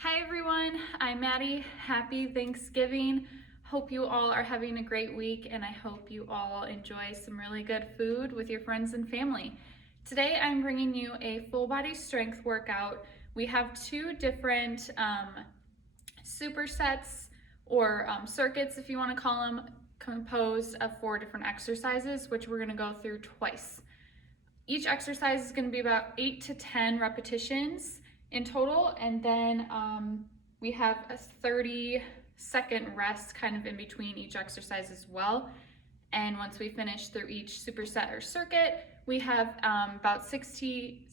Hi everyone, I'm Maddie. Happy Thanksgiving. Hope you all are having a great week and I hope you all enjoy some really good food with your friends and family. Today I'm bringing you a full body strength workout. We have two different supersets or circuits, if you want to call them, composed of 4 different exercises, which we're going to go through twice. Each exercise is going to be about 8 to 10 repetitions in total, and then we have a 30-second rest kind of in between each exercise as well. And once we finish through each superset or circuit, we have about 60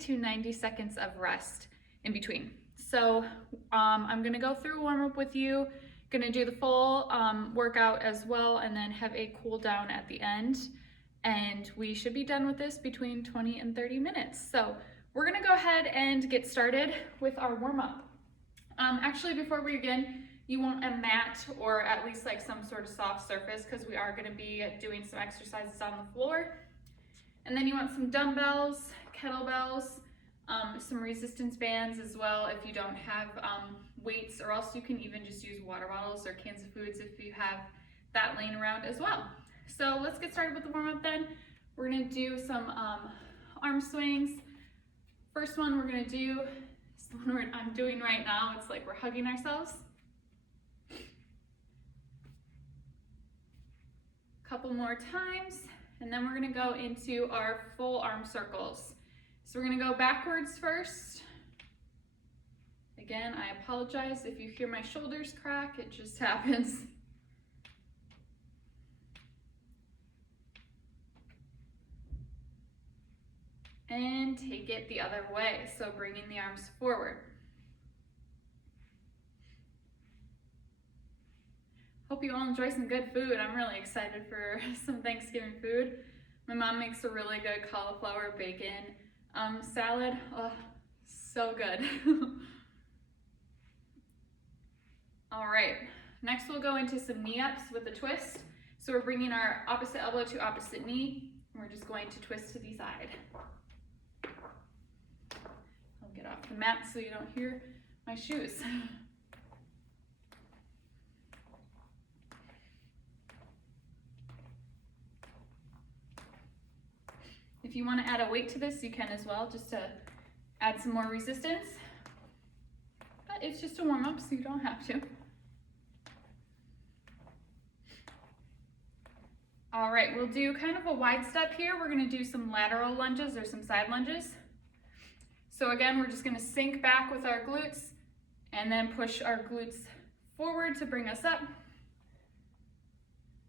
to 90 seconds of rest in between. So I'm gonna go through a warm-up with you, gonna do the full workout as well, and then have a cool down at the end. And we should be done with this between 20 and 30 minutes. So we're gonna go ahead and get started with our warm-up. Actually, before we begin, you want a mat or at least like some sort of soft surface because we are gonna be doing some exercises on the floor. And then you want some dumbbells, kettlebells, some resistance bands as well if you don't have weights, or else you can even just use water bottles or cans of foods if you have that laying around as well. So let's get started with the warm-up then. We're gonna do some arm swings. First one we're gonna do is the one I'm doing right now. It's like we're hugging ourselves. Couple more times, and then we're gonna go into our full arm circles. So we're gonna go backwards first. Again, I apologize if you hear my shoulders crack, it just happens. And take it the other way, so bringing the arms forward. Hope you all enjoy some good food. I'm really excited for some Thanksgiving food. My mom makes a really good cauliflower bacon salad. Oh, so good. All right, next we'll go into some knee ups with a twist. So we're bringing our opposite elbow to opposite knee, and we're just going to twist to the side. I'll get off the mat so you don't hear my shoes. If you want to add a weight to this, you can as well, just to add some more resistance. But it's just a warm-up, so you don't have to. All right, we'll do kind of a wide step here. We're going to do some lateral lunges or some side lunges. So again, we're just gonna sink back with our glutes and then push our glutes forward to bring us up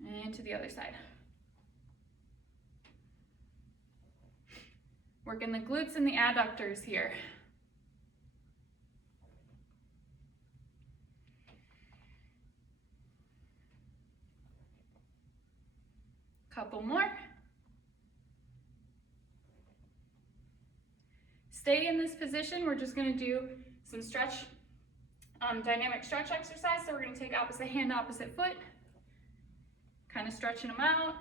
and to the other side. Working the glutes and the adductors here. Couple more. Stay in this position. We're just going to do some stretch, dynamic stretch exercise. So we're going to take opposite hand, opposite foot, kind of stretching them out.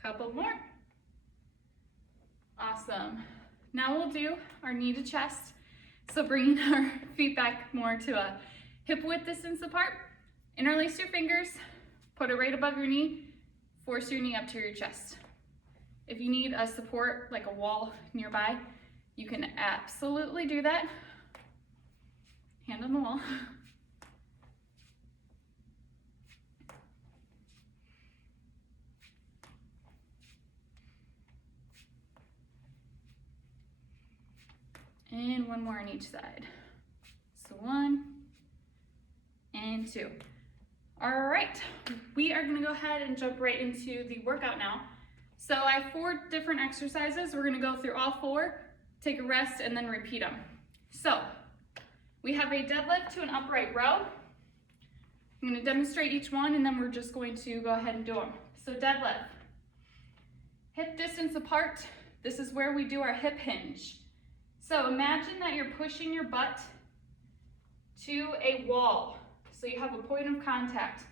Couple more. Awesome. Now we'll do our kneaded chest. So bringing our feet back more to a hip width distance apart. Interlace your fingers, put it right above your knee, force your knee up to your chest. If you need a support, like a wall nearby, you can absolutely do that. Hand on the wall. And one more on each side. So 1 and 2. All right, we are gonna go ahead and jump right into the workout now. So I have 4 different exercises. We're gonna go through all 4, take a rest, and then repeat them. So we have a deadlift to an upright row. I'm gonna demonstrate each one, and then we're just going to go ahead and do them. So deadlift, hip distance apart. This is where we do our hip hinge. So imagine that you're pushing your butt to a wall. So you have a point of contact.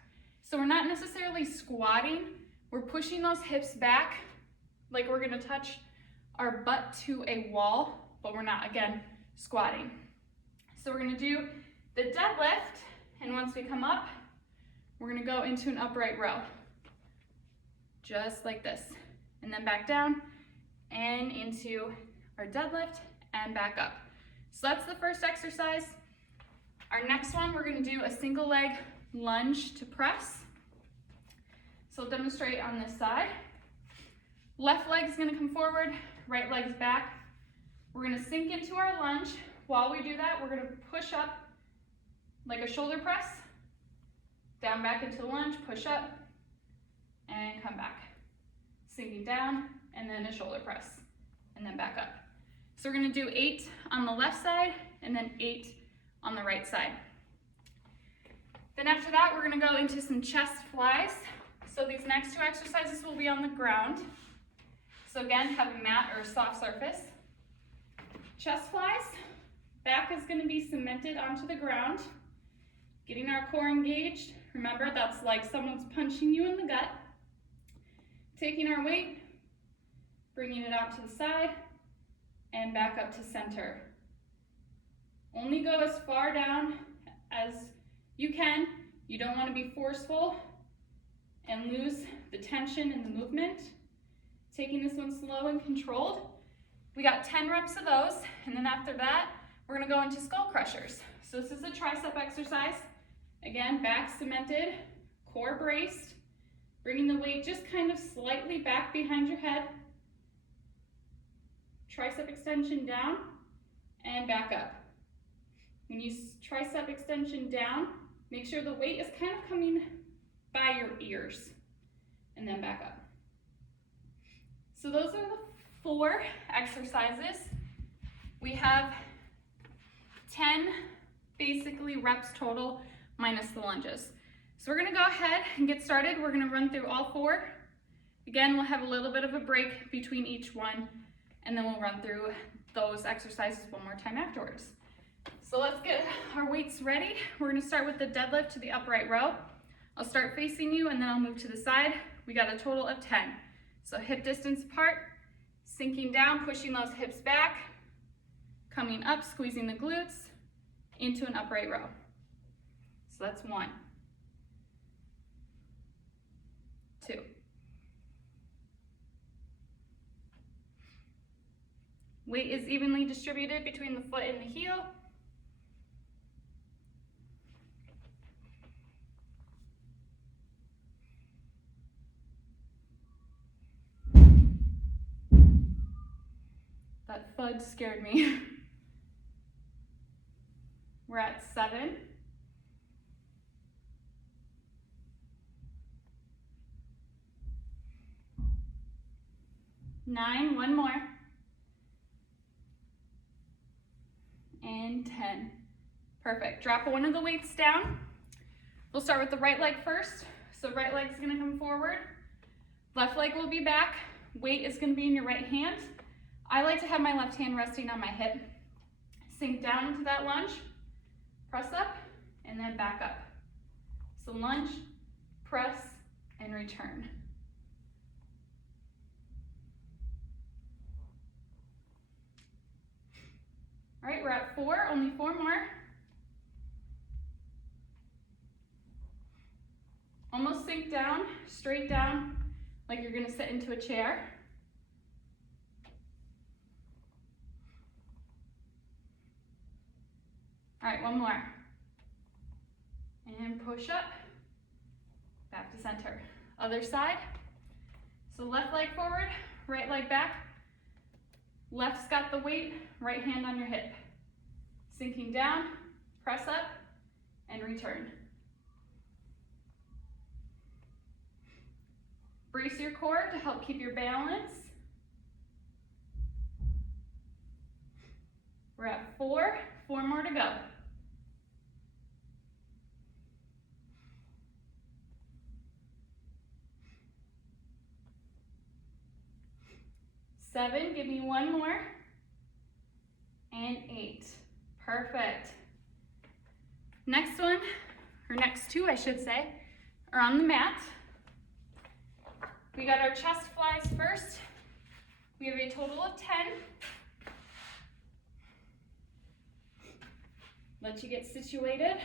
So we're not necessarily squatting, we're pushing those hips back like we're gonna touch our butt to a wall, but we're not, again, squatting. So we're gonna do the deadlift, and once we come up, we're gonna go into an upright row. Just like this. And then back down and into our deadlift and back up. So that's the first exercise. Our next one, we're gonna do a single leg lunge to press. So I'll demonstrate on this side. Left leg is gonna come forward, right leg's back. We're gonna sink into our lunge. While we do that, we're gonna push up like a shoulder press, down back into lunge, push up, and come back. Sinking down, and then a shoulder press, and then back up. So we're gonna do 8 on the left side, and then 8 on the right side. Then after that, we're gonna go into some chest flies. So these next 2 exercises will be on the ground. So again, have a mat or a soft surface. Chest flies, back is gonna be cemented onto the ground, getting our core engaged. Remember, that's like someone's punching you in the gut. Taking our weight, bringing it out to the side, and back up to center. Only go as far down as you can. You don't want to be forceful and lose the tension in the movement. Taking this one slow and controlled. We got 10 reps of those, and then after that, we're gonna go into skull crushers. So this is a tricep exercise. Again, back cemented, core braced, bringing the weight just kind of slightly back behind your head. Tricep extension down and back up. When you tricep extension down, make sure the weight is kind of coming by your ears, and then back up. So those are the 4 exercises. We have 10 basically reps total minus the lunges. So we're gonna go ahead and get started. We're gonna run through all 4. Again, we'll have a little bit of a break between each one, and then we'll run through those exercises one more time afterwards. So let's get our weights ready. We're gonna start with the deadlift to the upright row. I'll start facing you, and then I'll move to the side. We got a total of 10. So hip distance apart, sinking down, pushing those hips back, coming up, squeezing the glutes into an upright row. So that's 1, 2. Weight is evenly distributed between the foot and the heel. That thud scared me. We're at 7. 9, 1 more. And 10. Perfect. Drop one of the weights down. We'll start with the right leg first. So right leg's gonna come forward. Left leg will be back. Weight is gonna be in your right hand. I like to have my left hand resting on my hip. Sink down into that lunge, press up, and then back up. So lunge, press, and return. All right, we're at 4, only 4 more. Almost sink down, straight down, like you're gonna sit into a chair. All right, 1 more. And push up, back to center. Other side. So left leg forward, right leg back. Left's got the weight, right hand on your hip. Sinking down, press up, and return. Brace your core to help keep your balance. We're at 4, 4 more to go. 7, give me 1 more. and 8. Perfect. Next one, or next two I should say, are on the mat. We got our chest flies first. We have a total of 10. Let you get situated.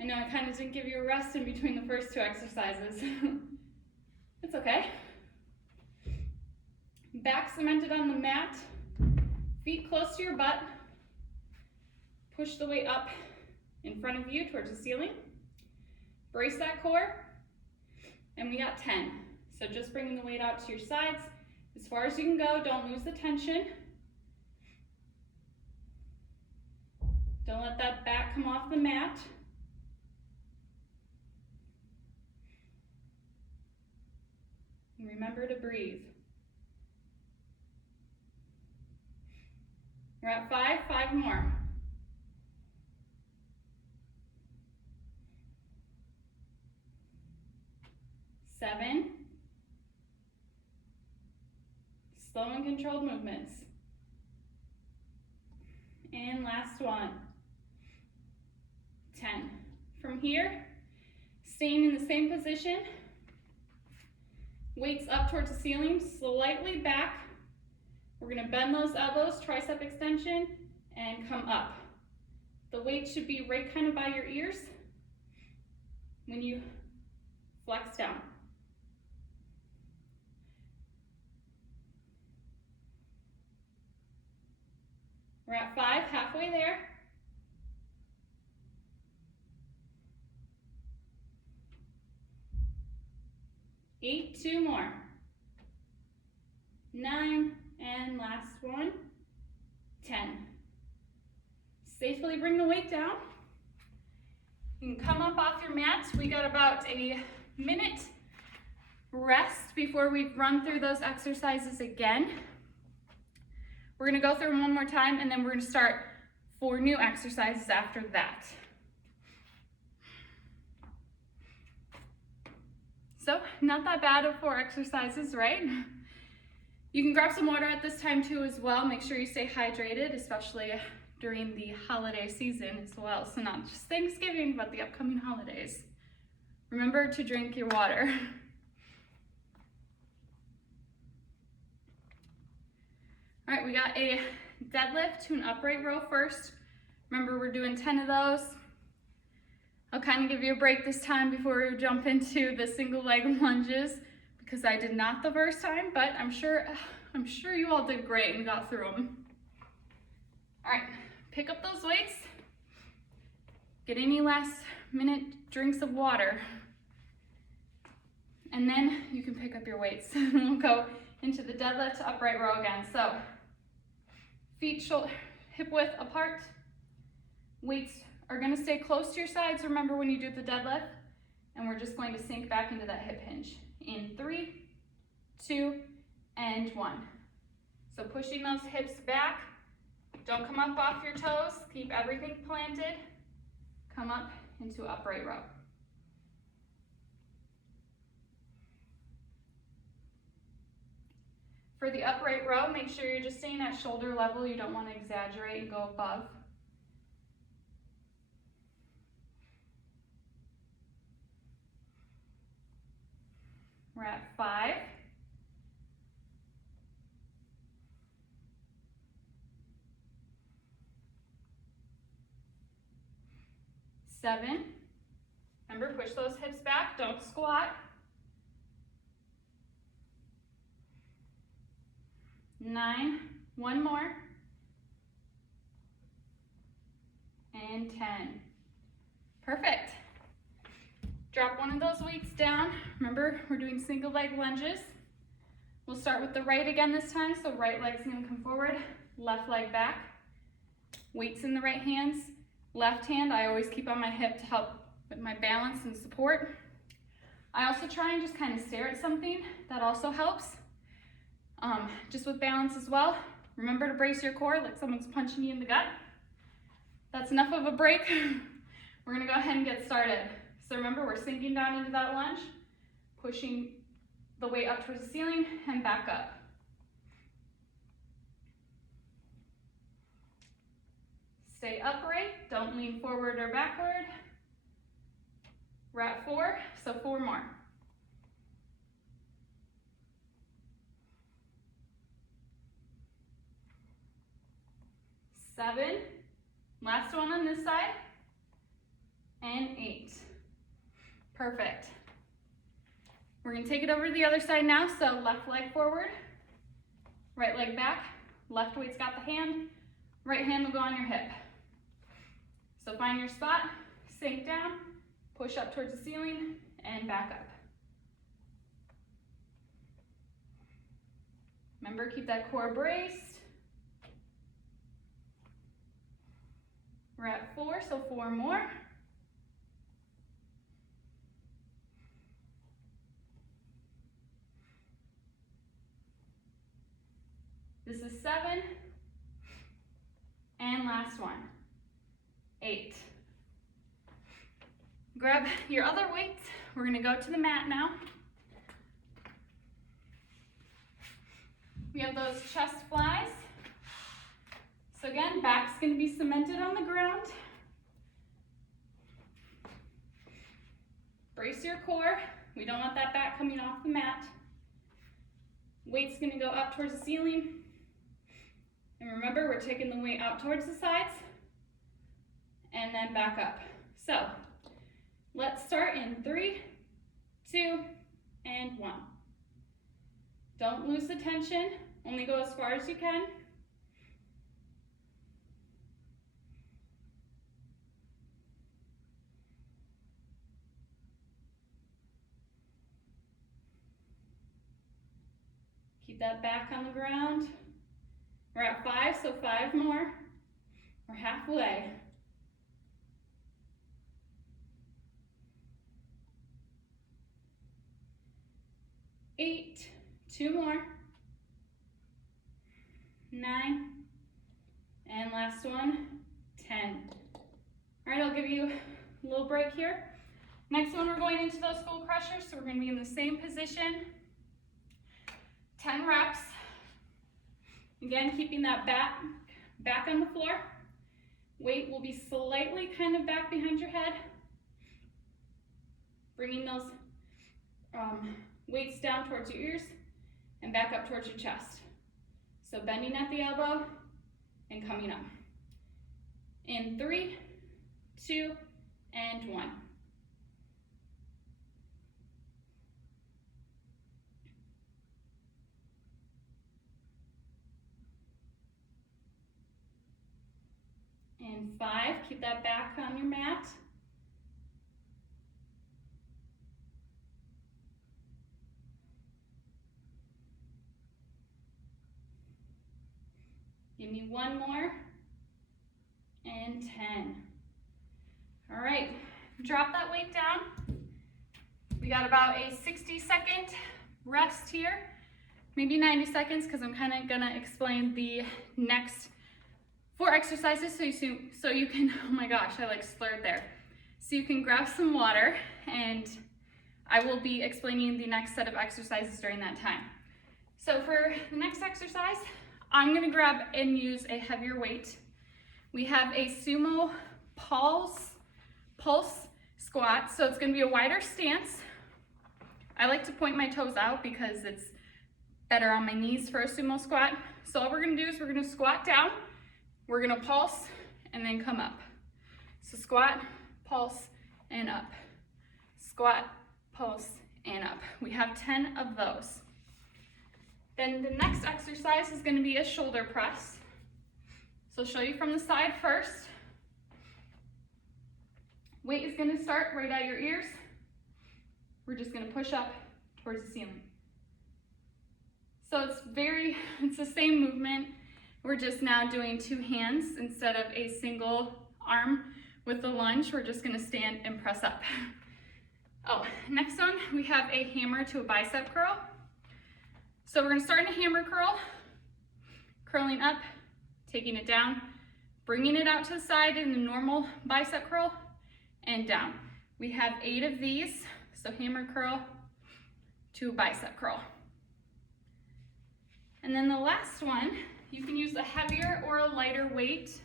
I know I kind of didn't give you a rest in between the first two exercises. It's okay. Back cemented on the mat, feet close to your butt. Push the weight up in front of you towards the ceiling. Brace that core, and we got 10. So just bringing the weight out to your sides as far as you can go. Don't lose the tension. Don't let that back come off the mat. And remember to breathe. We're at 5, 5 more. 7. Slow and controlled movements. And last one. 10. From here, staying in the same position, weights up towards the ceiling, slightly back. We're gonna bend those elbows, tricep extension, and come up. The weight should be right kind of by your ears when you flex down. We're at 5, halfway there. 8, 2 more. 9, and last one, 10. Safely bring the weight down. You can come up off your mat. We got about a minute rest before we run through those exercises again. We're gonna go through them one more time, and then we're gonna start 4 new exercises after that. So, not that bad of 4 exercises, right? You can grab some water at this time too as well. Make sure you stay hydrated, especially during the holiday season as well. So not just Thanksgiving, but the upcoming holidays. Remember to drink your water. All right, we got a deadlift to an upright row first. Remember, we're doing 10 of those. I'll kind of give you a break this time before we jump into the single leg lunges, because I did not the first time, but I'm sure you all did great and got through them. All right, pick up those weights. Get any last minute drinks of water. And then you can pick up your weights. We'll go into the deadlift to upright row again. So feet hip width apart. Weights are gonna stay close to your sides, remember, when you do the deadlift. And we're just going to sink back into that hip hinge. In 3, 2, and 1. So pushing those hips back. Don't come up off your toes. Keep everything planted. Come up into upright row. For the upright row, make sure you're just staying at shoulder level. You don't want to exaggerate and go above. We're at 5. 7. Remember, push those hips back, don't squat. 9, 1 more. And 10. Perfect. Drop one of those weights down. Remember, we're doing single leg lunges. We'll start with the right again this time. So right leg's gonna come forward, left leg back. Weights in the right hands. Left hand, I always keep on my hip to help with my balance and support. I also try and just kind of stare at something. That also helps. Just with balance as well. Remember to brace your core like someone's punching you in the gut. That's enough of a break. We're gonna go ahead and get started. So remember, we're sinking down into that lunge, pushing the weight up towards the ceiling and back up. Stay upright, don't lean forward or backward. We're at 4, so 4 more. 7, last one on this side, and 8. Perfect. We're gonna take it over to the other side now, so left leg forward, right leg back, left weight's got the hand, right hand will go on your hip. So find your spot, sink down, push up towards the ceiling, and back up. Remember, keep that core braced. We're at 4, so 4 more. This is 7. And last one, 8. Grab your other weights. We're gonna go to the mat now. We have those chest flies. So again, back's gonna be cemented on the ground. Brace your core. We don't want that back coming off the mat. Weight's gonna go up towards the ceiling. And remember, we're taking the weight out towards the sides and then back up. So let's start in 3, 2, and 1. Don't lose the tension, only go as far as you can. Keep that back on the ground. We're at 5, so 5 more. We're halfway. 8, 2 more. 9, and last one, 10. All right, I'll give you a little break here. Next one, we're going into those full crushers, so we're gonna be in the same position. 10 reps. Again, keeping that back on the floor. Weight will be slightly kind of back behind your head. Bringing those weights down towards your ears and back up towards your chest. So bending at the elbow and coming up. In 3, 2, and 1. And 5, keep that back on your mat. Give me 1 more, and 10. All right, drop that weight down. We got about a 60-second rest here, maybe 90 seconds, because I'm kind of gonna explain the next 4 exercises so you can, oh my gosh, I like slurred there. So you can grab some water, and I will be explaining the next set of exercises during that time. So for the next exercise, I'm gonna grab and use a heavier weight. We have a Sumo pulse squat, so it's gonna be a wider stance. I like to point my toes out because it's better on my knees for a Sumo squat. So all we're gonna do is we're gonna squat down, we're gonna pulse, and then come up. So squat, pulse, and up. Squat, pulse, and up. We have 10 of those. Then the next exercise is gonna be a shoulder press. So I'll show you from the side first. Weight is gonna start right at your ears. We're just gonna push up towards the ceiling. So it's the same movement. We're just now doing 2 hands instead of a single arm with the lunge. We're just gonna stand and press up. Oh, next one, we have a hammer to a bicep curl. So we're gonna start in a hammer curl, curling up, taking it down, bringing it out to the side in a normal bicep curl, and down. We have 8 of these, so hammer curl to a bicep curl. And then the last one, you can use a heavier or a lighter weight.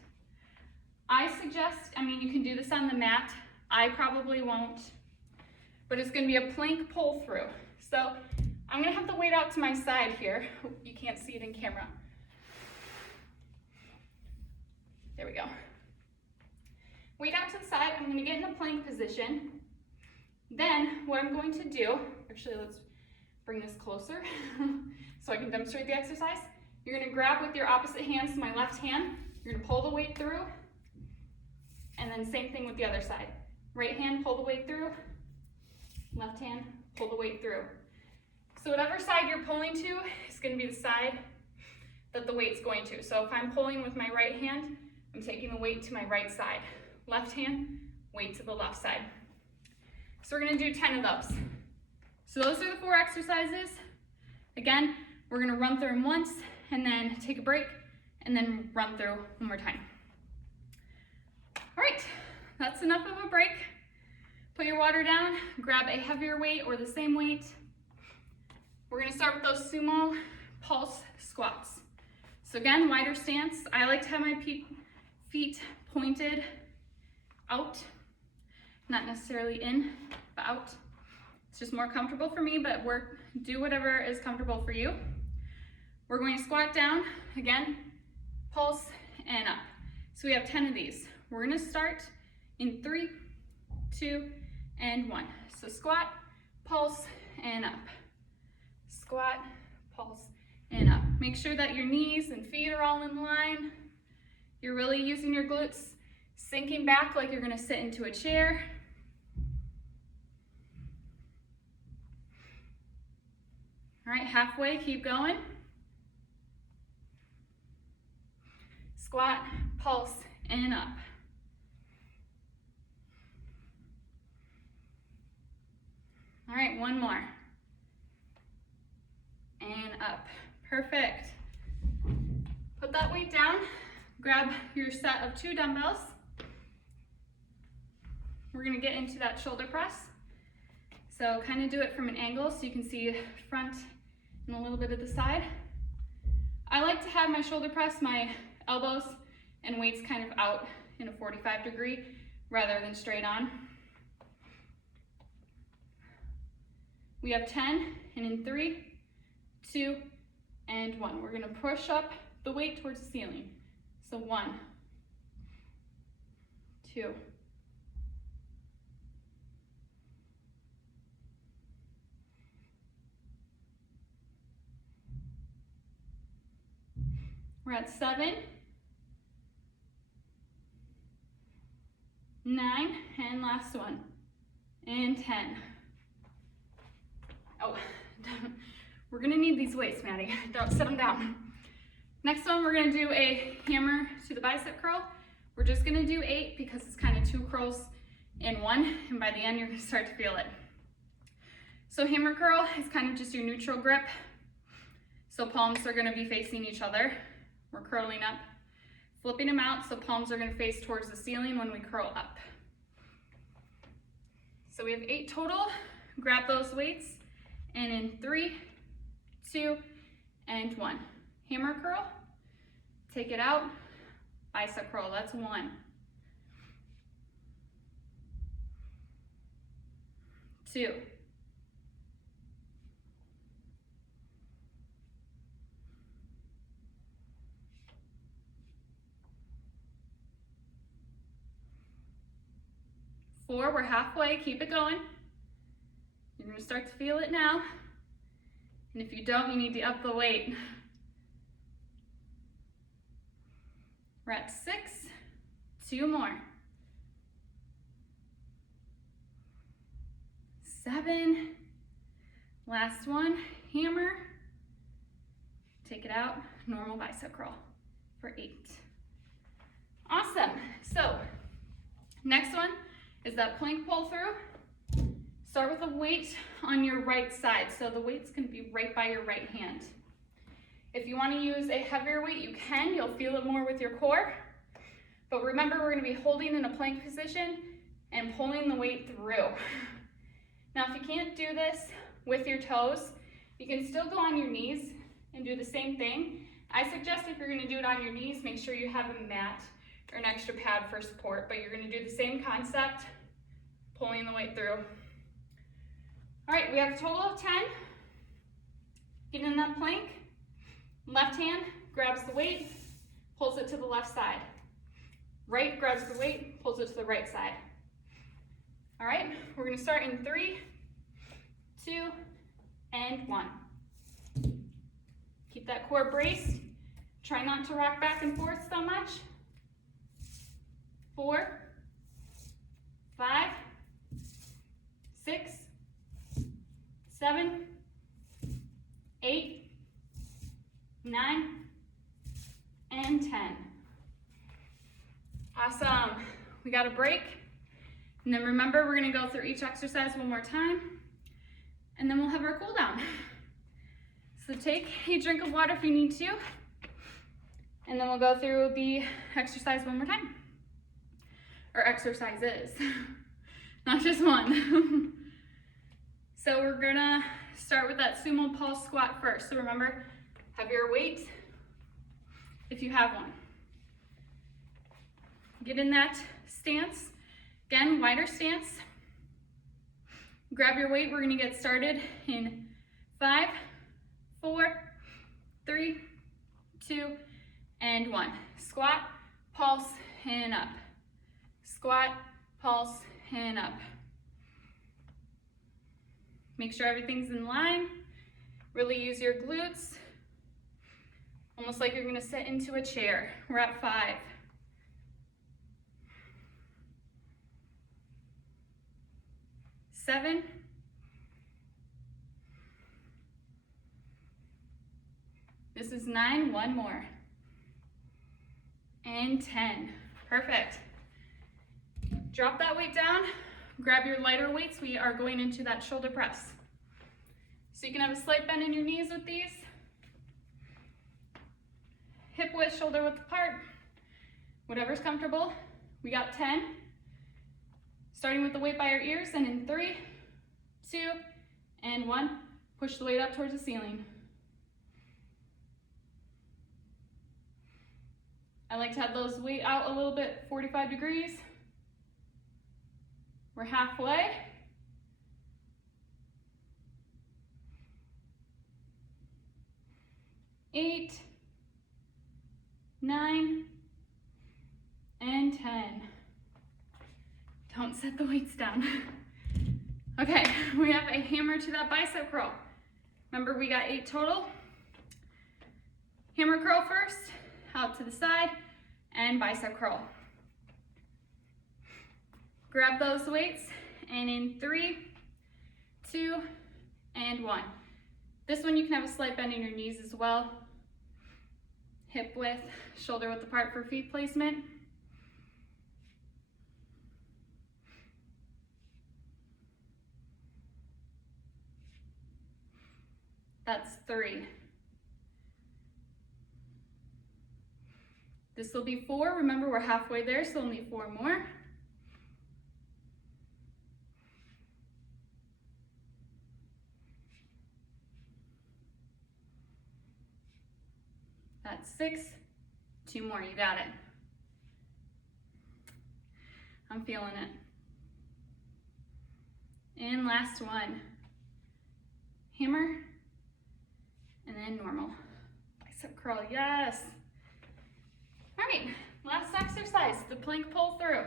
I suggest, you can do this on the mat. I probably won't, but it's gonna be a plank pull through. So I'm gonna have the weight out to my side here. You can't see it in camera. There we go. Weight out to the side, I'm gonna get in a plank position. Then what I'm going to do, actually let's bring this closer so I can demonstrate the exercise. You're gonna grab with your opposite hands to my left hand. You're gonna pull the weight through, and then same thing with the other side. Right hand, pull the weight through. Left hand, pull the weight through. So whatever side you're pulling to is gonna be the side that the weight's going to. So if I'm pulling with my right hand, I'm taking the weight to my right side. Left hand, weight to the left side. So we're gonna do 10 of those. So those are the 4 exercises. Again, we're gonna run through them once and then take a break and then run through one more time. All right, that's enough of a break. Put your water down, grab a heavier weight or the same weight. We're gonna start with those sumo pulse squats. So again, wider stance. I like to have my feet pointed out, not necessarily in, but out. It's just more comfortable for me, but do whatever is comfortable for you. We're going to squat down, again, pulse and up. So we have 10 of these. We're gonna start in 3, 2, and 1. So squat, pulse, and up. Squat, pulse, and up. Make sure that your knees and feet are all in line. You're really using your glutes, sinking back like you're gonna sit into a chair. All right, halfway, keep going. Squat, pulse, and up. All right, one more. And up. Perfect. Put that weight down. Grab your set of 2 dumbbells. We're gonna get into that shoulder press. So kind of do it from an angle so you can see front and a little bit of the side. I like to have my shoulder press, my elbows and weights kind of out in a 45-degree rather than straight on. We have 10, and in 3, 2, and 1. We're gonna push up the weight towards the ceiling. So 1, 2, 7, 9, and last one, and 10. Oh, we're gonna need these weights, Maddie. Don't set them down. Next one, we're gonna do a hammer to the bicep curl. We're just gonna do 8 because it's kind of 2 curls in one, and by the end, you're gonna start to feel it. So hammer curl is kind of just your neutral grip. So palms are gonna be facing each other. We're curling up, flipping them out, so palms are gonna face towards the ceiling when we curl up. So we have 8 total. Grab those weights, and in 3, 2, and 1. Hammer curl, take it out, bicep curl, that's 1. 2. 4, we're halfway, keep it going. You're gonna start to feel it now. And if you don't, you need to up the weight. We're at 6, 2 more. 7, last one, hammer. Take it out, normal bicep curl for 8. Awesome, so next one is that plank pull through. Start with a weight on your right side. So the weight's gonna be right by your right hand. If you wanna use a heavier weight, you can. You'll feel it more with your core. But remember, we're gonna be holding in a plank position and pulling the weight through. Now, if you can't do this with your toes, you can still go on your knees and do the same thing. I suggest if you're gonna do it on your knees, make sure you have a mat or an extra pad for support, but you're gonna do the same concept, pulling the weight through. All right, we have a total of 10. Get in that plank. Left hand grabs the weight, pulls it to the left side. Right grabs the weight, pulls it to the right side. All right, we're gonna start in 3, 2, and 1. Keep that core braced. Try not to rock back and forth so much. 4, 5, 6, 7, 8, 9, and 10. Awesome. We got a break. And then remember, we're gonna go through each exercise one more time, and then we'll have our cool down. So take a drink of water if you need to, and then we'll go through the exercise one more time. Or exercises, not just one. So we're gonna start with that sumo pulse squat first. So remember, have your weight if you have one. Get in that stance. Again, wider stance. Grab your weight. We're gonna get started in 5, 4, 3, 2, and 1. Squat, pulse, and up. Squat, pulse, and up. Make sure everything's in line. Really use your glutes. Almost like you're gonna sit into a chair. We're at 5. 7. 9, 1 more. And 10, perfect. Drop that weight down, grab your lighter weights. We are going into that shoulder press. So you can have a slight bend in your knees with these. Hip width, shoulder width apart, whatever's comfortable. We got 10. Starting with the weight by your ears, and in 3, 2, and 1, push the weight up towards the ceiling. I like to have those weight out a little bit, 45 degrees. We're halfway. Eight, 9, and 10. Don't set the weights down. Okay, we have a hammer to that bicep curl. Remember, we got 8 total. Hammer curl first, out to the side, and bicep curl. Grab those weights, and in 3, 2, and 1. This one you can have a slight bend in your knees as well. Hip width, shoulder width apart for feet placement. That's 3. This will be 4. Remember, we're halfway there, so only 4 more. That's 6. 2 more, you got it. I'm feeling it. And last one. Hammer, and then normal. Bicep curl, yes. All right, last exercise, the plank pull through.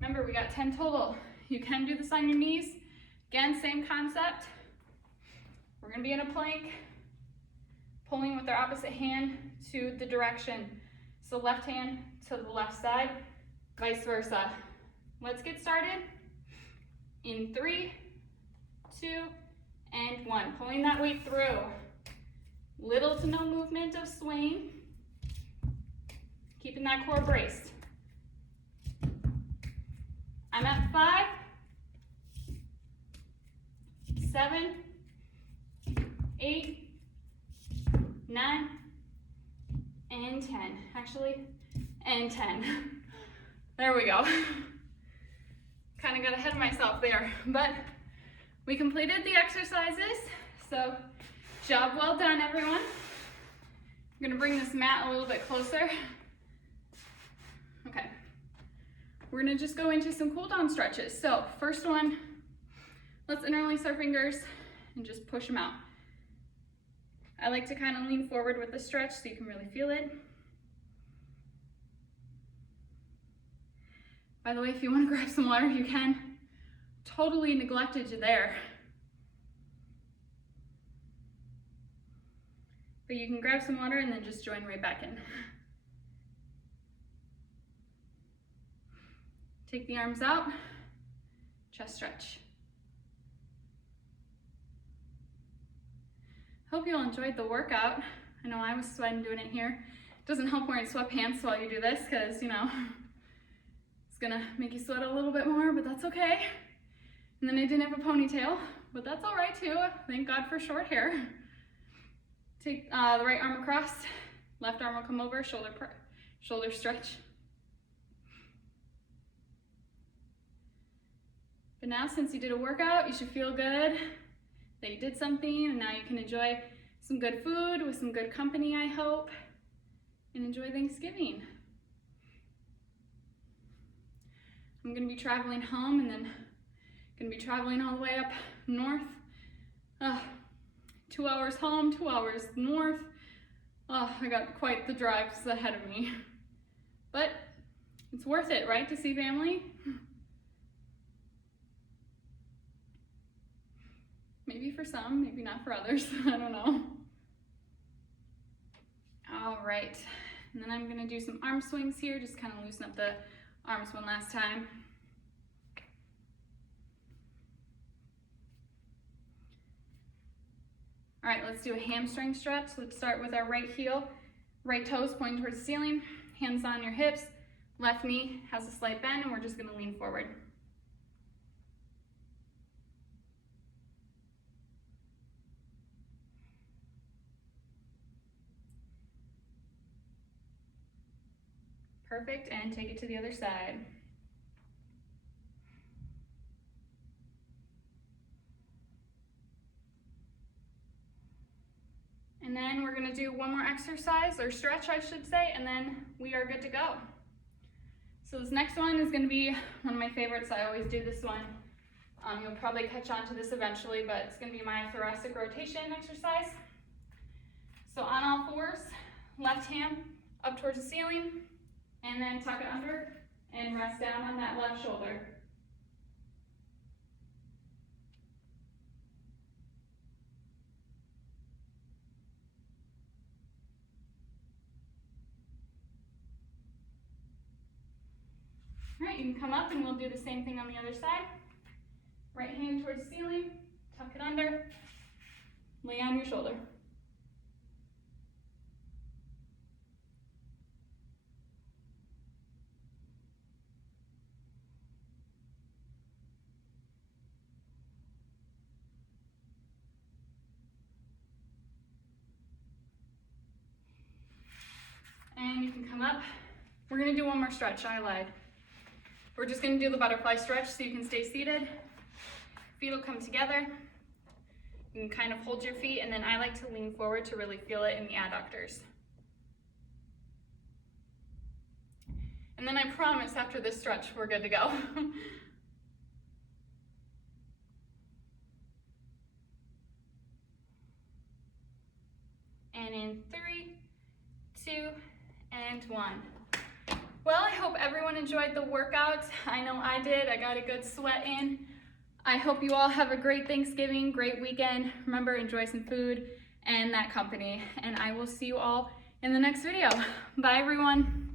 Remember, we got 10 total. You can do this on your knees. Again, same concept. We're gonna be in a plank, pulling with our opposite hand to the direction. So left hand to the left side, vice versa. Let's get started. In 3, 2, and 1. Pulling that weight through. Little to no movement of swaying. Keeping that core braced. I'm at 5, 7, 8, 9, and 10. Actually, and 10. There we go. Kind of got ahead of myself there, but we completed the exercises, so job well done, everyone. I'm gonna bring this mat a little bit closer. we're gonna just go into some cool down stretches. So first one, let's interlace our fingers and just push them out. I like to kind of lean forward with the stretch so you can really feel it. By the way, if you want to grab some water, you can. Totally neglected you there. But you can grab some water and then just join right back in. Take the arms out, chest stretch. Hope you all enjoyed the workout. I know I was sweating doing it here. It doesn't help wearing sweatpants while you do this because, you know, it's gonna make you sweat a little bit more, but that's okay. And then I didn't have a ponytail, but that's all right too. Thank God for short hair. Take the right arm across, left arm will come over, shoulder stretch. But now, since you did a workout, you should feel good that you did something, and now you can enjoy some good food with some good company, I hope, and enjoy Thanksgiving. I'm gonna be traveling home and then gonna be traveling all the way up north. 2 hours home, 2 hours north. I got quite the drives ahead of me. But it's worth it, right, to see family? Maybe for some, maybe not for others, I don't know. All right, and then I'm gonna do some arm swings here, just kind of loosen up the arms one last time. All right, let's do a hamstring stretch. Let's start with our right heel, right toes pointing towards the ceiling, hands on your hips, left knee has a slight bend, and we're just gonna lean forward. Perfect, and take it to the other side. And then we're gonna do one more exercise, or stretch I should say, and then we are good to go. So this next one is gonna be one of my favorites. I always do this one. You'll probably catch on to this eventually, but it's gonna be my thoracic rotation exercise. So on all fours, left hand up towards the ceiling, and then tuck it under and rest down on that left shoulder. All right, you can come up and we'll do the same thing on the other side. Right hand towards the ceiling, tuck it under, lay on your shoulder. And you can come up. We're gonna do one more stretch, I lied. We're just gonna do the butterfly stretch so you can stay seated. Feet will come together. You can kind of hold your feet, and then I like to lean forward to really feel it in the adductors. And then I promise after this stretch, we're good to go. And in 3, 2, and 1. Well, I hope everyone enjoyed the workout. I know I did. I got a good sweat in. I hope you all have a great Thanksgiving, great weekend. Remember, enjoy some food and that company. And I will see you all in the next video. Bye, everyone.